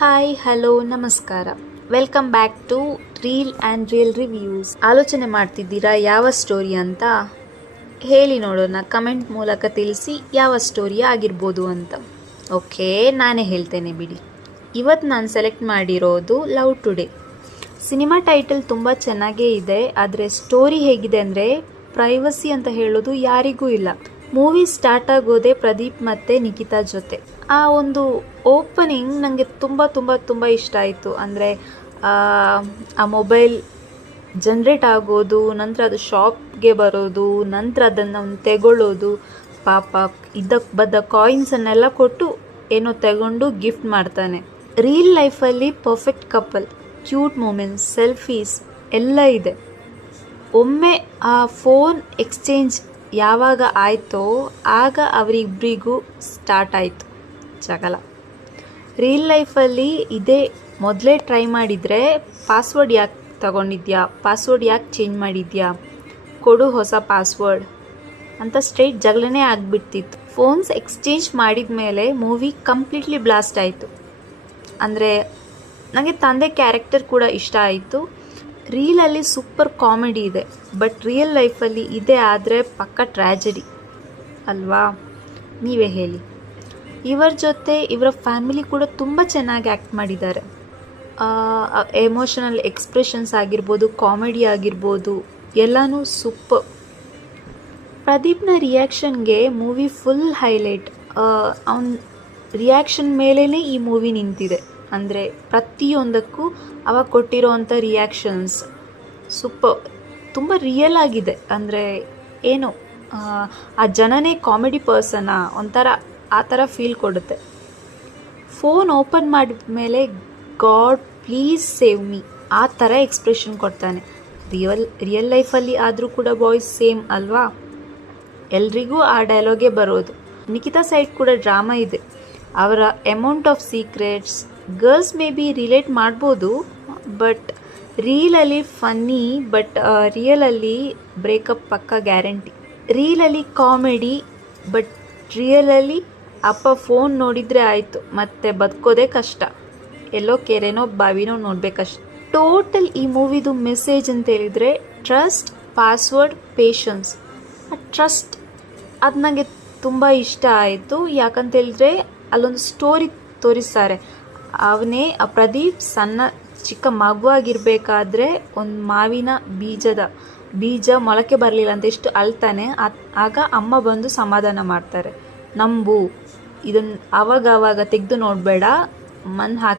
Hi hello ನಮಸ್ಕಾರ. Welcome back to reel and real reviews. ಆಲೋಚನೆ ಮಾಡ್ತಿದ್ದೀರಾ ಯಾವ ಸ್ಟೋರಿ ಅಂತ? ಹೇಳಿ ನೋಡೋಣ, ಕಮೆಂಟ್ ಮೂಲಕ ತಿಳಿಸಿ ಯಾವ ಸ್ಟೋರಿ ಆಗಿರ್ಬೋದು ಅಂತ. ಓಕೆ, ನಾನೇ ಹೇಳ್ತೇನೆ ಬಿಡಿ. ಇವತ್ತು ನಾನು ಸೆಲೆಕ್ಟ್ ಮಾಡಿರೋದು ಲವ್ ಟುಡೇ. ಸಿನಿಮಾ ಟೈಟಲ್ ತುಂಬ ಚೆನ್ನಾಗೇ ಇದೆ, ಆದರೆ ಸ್ಟೋರಿ ಹೇಗಿದೆ ಅಂದರೆ ಪ್ರೈವಸಿ ಅಂತ ಹೇಳೋದು ಯಾರಿಗೂ ಇಲ್ಲ. ಮೂವಿ ಸ್ಟಾರ್ಟ್ ಆಗೋದೇ ಪ್ರದೀಪ್ ಮತ್ತು ನಿಖಿತಾ ಜೊತೆ. ಆ ಒಂದು ಓಪನಿಂಗ್ ನನಗೆ ತುಂಬ ತುಂಬ ತುಂಬ ಇಷ್ಟ ಆಯಿತು. ಅಂದರೆ ಆ ಮೊಬೈಲ್ ಜನ್ರೇಟ್ ಆಗೋದು, ನಂತರ ಅದು ಶಾಪ್ಗೆ ಬರೋದು, ನಂತರ ಅದನ್ನು ತೆಗೊಳ್ಳೋದು, ಪಾಪ ಇದಕ್ಕೆ ಬದ್ದ ಕಾಯಿನ್ಸನ್ನೆಲ್ಲ ಕೊಟ್ಟು ಏನೋ ತಗೊಂಡು ಗಿಫ್ಟ್ ಮಾಡ್ತಾನೆ. ರಿಯಲ್ ಲೈಫಲ್ಲಿ perfect couple, cute moments, selfies ಎಲ್ಲ ಇದೆ. ಒಮ್ಮೆ ಆ ಫೋನ್ ಎಕ್ಸ್ಚೇಂಜ್ ಯಾವಾಗ ಆಯಿತೋ ಆಗ ಅವರಿಬ್ಬರಿಗೂ ಸ್ಟಾರ್ಟ್ ಆಯಿತು ಜಗಳ. ರಿಯಲ್ ಲೈಫಲ್ಲಿ ಇದೇ ಮೊದಲೇ ಟ್ರೈ ಮಾಡಿದರೆ ಪಾಸ್ವರ್ಡ್ ಯಾಕೆ ತಗೊಂಡಿದ್ಯಾ, ಪಾಸ್ವರ್ಡ್ ಯಾಕೆ ಚೇಂಜ್ ಮಾಡಿದ್ಯಾ, ಕೊಡು ಹೊಸ ಪಾಸ್ವರ್ಡ್ ಅಂತ ಸ್ಟ್ರೈಟ್ ಜಗಳನೇ ಆಗಿಬಿಡ್ತಿತ್ತು. ಫೋನ್ಸ್ ಎಕ್ಸ್ಚೇಂಜ್ ಮಾಡಿದ ಮೇಲೆ ಮೂವಿ ಕಂಪ್ಲೀಟ್ಲಿ ಬ್ಲಾಸ್ಟ್ ಆಯಿತು. ಅಂದರೆ ನನಗೆ ತಂದೆ ಕ್ಯಾರೆಕ್ಟರ್ ಕೂಡ ಇಷ್ಟ ಆಯಿತು. ರೀಲಲ್ಲಿ ಸೂಪರ್ ಕಾಮಿಡಿ ಇದೆ, ಬಟ್ ರಿಯಲ್ ಲೈಫಲ್ಲಿ ಇದೆ ಆದರೆ ಪಕ್ಕ ಟ್ರ್ಯಾಜಡಿ ಅಲ್ವಾ? ನೀವೇ ಹೇಳಿ. ಇವರ ಜೊತೆ ಇವರ ಫ್ಯಾಮಿಲಿ ಕೂಡ ತುಂಬ ಚೆನ್ನಾಗಿ ಆ್ಯಕ್ಟ್ ಮಾಡಿದ್ದಾರೆ. ಎಮೋಷನಲ್ ಎಕ್ಸ್ಪ್ರೆಷನ್ಸ್ ಆಗಿರ್ಬೋದು, ಕಾಮಿಡಿ ಆಗಿರ್ಬೋದು, ಎಲ್ಲನೂ ಸೂಪರ್. ಪ್ರದೀಪ್ನ ರಿಯಾಕ್ಷನ್ಗೆ ಮೂವಿ ಫುಲ್ ಹೈಲೈಟ್. ಅವನ ರಿಯಾಕ್ಷನ್ ಮೇಲೇ ಈ ಮೂವಿ ನಿಂತಿದೆ. ಅಂದರೆ ಪ್ರತಿಯೊಂದಕ್ಕೂ ಅವಾಗ ಕೊಟ್ಟಿರೋವಂಥ ರಿಯಾಕ್ಷನ್ಸ್ ಸೂಪರ್, ತುಂಬ ರಿಯಲ್ ಆಗಿದೆ. ಅಂದರೆ ಏನು ಆ ಜನನೇ ಕಾಮಿಡಿ ಪರ್ಸನ್ನ ಒಂಥರ ಆ ಥರ ಫೀಲ್ ಕೊಡುತ್ತೆ. ಫೋನ್ ಓಪನ್ ಮಾಡಿದ ಮೇಲೆ ಗಾಡ್ ಪ್ಲೀಸ್ ಸೇವ್ ಮೀ ಆ ಥರ ಎಕ್ಸ್ಪ್ರೆಷನ್ ಕೊಡ್ತಾನೆ. ರಿಯಲ್ ಲೈಫಲ್ಲಿ ಆದರೂ ಕೂಡ ಬಾಯ್ಸ್ ಸೇಮ್ ಅಲ್ವಾ? ಎಲ್ರಿಗೂ ಆ ಡೈಲಾಗೇ ಬರೋದು. ನಿಖಿತಾ ಸೈಡ್ ಕೂಡ ಡ್ರಾಮಾ ಇದೆ. ಅವರ amount of secrets girls may be relate ಮಾಡ್ಬೋದು, ಬಟ್ ರೀಲಲ್ಲಿ ಫನ್ನಿ, ಬಟ್ ರಿಯಲಲ್ಲಿ ಬ್ರೇಕಪ್ ಪಕ್ಕ ಗ್ಯಾರಂಟಿ. ರೀಲಲ್ಲಿ ಕಾಮಿಡಿ, ಬಟ್ ರಿಯಲಲ್ಲಿ ಅಪ್ಪ ಫೋನ್ ನೋಡಿದರೆ ಆಯಿತು, ಮತ್ತೆ ಬದುಕೋದೇ ಕಷ್ಟ, ಎಲ್ಲೋ ಕೆರೆನೋ ಬಾವಿನೋ ನೋಡಬೇಕಷ್ಟೆ. ಟೋಟಲ್ ಈ ಮೂವಿದು ಮೆಸೇಜ್ ಅಂತ ಹೇಳಿದರೆ ಟ್ರಸ್ಟ್, ಪಾಸ್ವರ್ಡ್, ಪೇಷನ್ಸ್. ಆ ಟ್ರಸ್ಟ್ ಅದು ನನಗೆ ತುಂಬ ಇಷ್ಟ ಆಯಿತು. ಯಾಕಂತೇಳಿದ್ರೆ ಅಲ್ಲೊಂದು ಸ್ಟೋರಿ ತೋರಿಸ್ತಾರೆ. ಅವನೇ ಆ ಪ್ರದೀಪ್ ಸಣ್ಣ ಚಿಕ್ಕ ಮಗುವಾಗಿರಬೇಕಾದ್ರೆ ಒಂದು ಮಾವಿನ ಬೀಜ ಮೊಳಕೆ ಬರಲಿಲ್ಲ ಅಂತ ಎಷ್ಟು ಅಳ್ತಾನೆ. ಆಗ ಅಮ್ಮ ಬಂದು ಸಮಾಧಾನ ಮಾಡ್ತಾರೆ, ನಂಬು, ಇದನ್ನು ಆವಾಗ ತೆಗೆದು ನೋಡಬೇಡ, ಮಣ್ಣು ಹಾಕಿ